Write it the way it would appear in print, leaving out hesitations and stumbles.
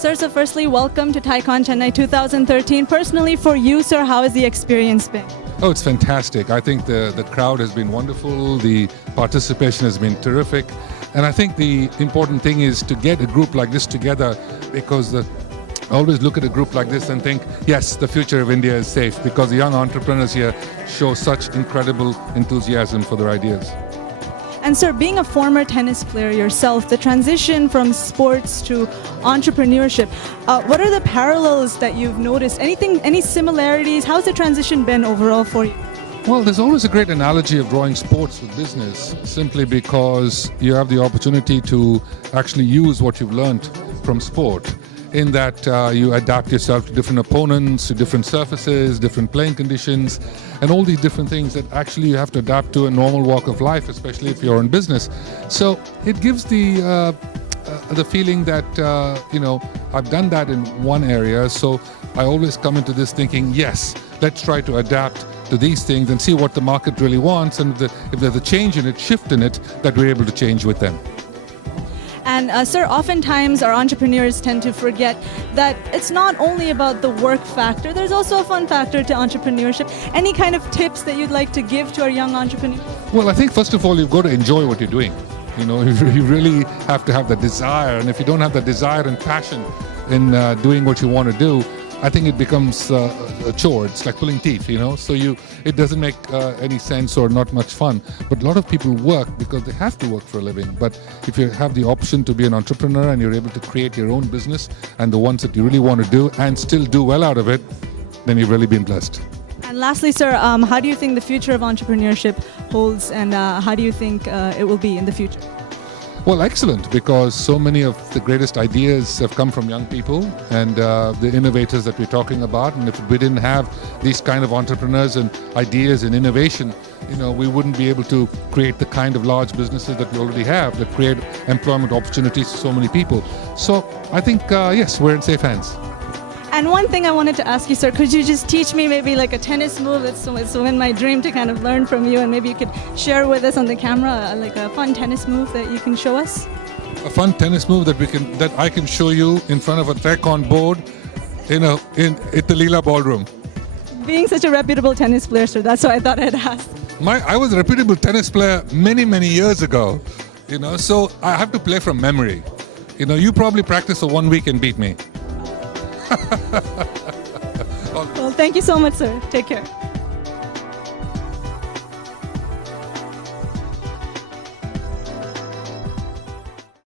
Sir, so firstly, welcome to TiECON Chennai 2013. Personally, for you, sir, how has the experience been? Oh, it's fantastic. I think the crowd has been wonderful. The participation has been terrific. And I think the important thing is to get a group like this together, because I always look at a group like this and think, yes, the future of India is safe, because the young entrepreneurs here show such incredible enthusiasm for their ideas. And sir, being a former tennis player yourself, the transition from sports to entrepreneurship, what are the parallels that you've noticed? Any similarities? How's the transition been overall for you? Well, there's always a great analogy of drawing sports with business, simply because you have the opportunity to actually use what you've learned from sport, in that you adapt yourself to different opponents, to different surfaces, different playing conditions, and all these different things that actually you have to adapt to a normal walk of life, especially if you're in business. So it gives the feeling that, I've done that in one area, so I always come into this thinking, yes, let's try to adapt to these things and see what the market really wants, and if there's a change in it, shift in it, that we're able to change with them. And sir, oftentimes our entrepreneurs tend to forget that it's not only about the work factor, there's also a fun factor to entrepreneurship. Any kind of tips that you'd like to give to our young entrepreneurs? Well, I think first of all, you've got to enjoy what you're doing. You really have to have the desire, and if you don't have the desire and passion in doing what you want to do, I think it becomes a chore. It's like pulling teeth, so it doesn't make any sense or not much fun. But a lot of people work because they have to work for a living. But if you have the option to be an entrepreneur and you're able to create your own business and the ones that you really want to do and still do well out of it, then you've really been blessed. And lastly, sir, how do you think the future of entrepreneurship holds, and how do you think it will be in the future? Well, excellent, because so many of the greatest ideas have come from young people and the innovators that we're talking about. And if we didn't have these kind of entrepreneurs and ideas and innovation, we wouldn't be able to create the kind of large businesses that we already have that create employment opportunities for so many people. So I think, yes, we're in safe hands. And one thing I wanted to ask you, sir, could you just teach me maybe like a tennis move? It's been my dream to kind of learn from you, and maybe you could share with us on the camera like a fun tennis move that you can show us? A fun tennis move that I can show you in front of a TiECON board at the Leela Ballroom. Being such a reputable tennis player, sir, that's why I thought I'd ask. I was a reputable tennis player many, many years ago, so I have to play from memory. You probably practice for 1 week and beat me. Well, thank you so much, sir. Take care.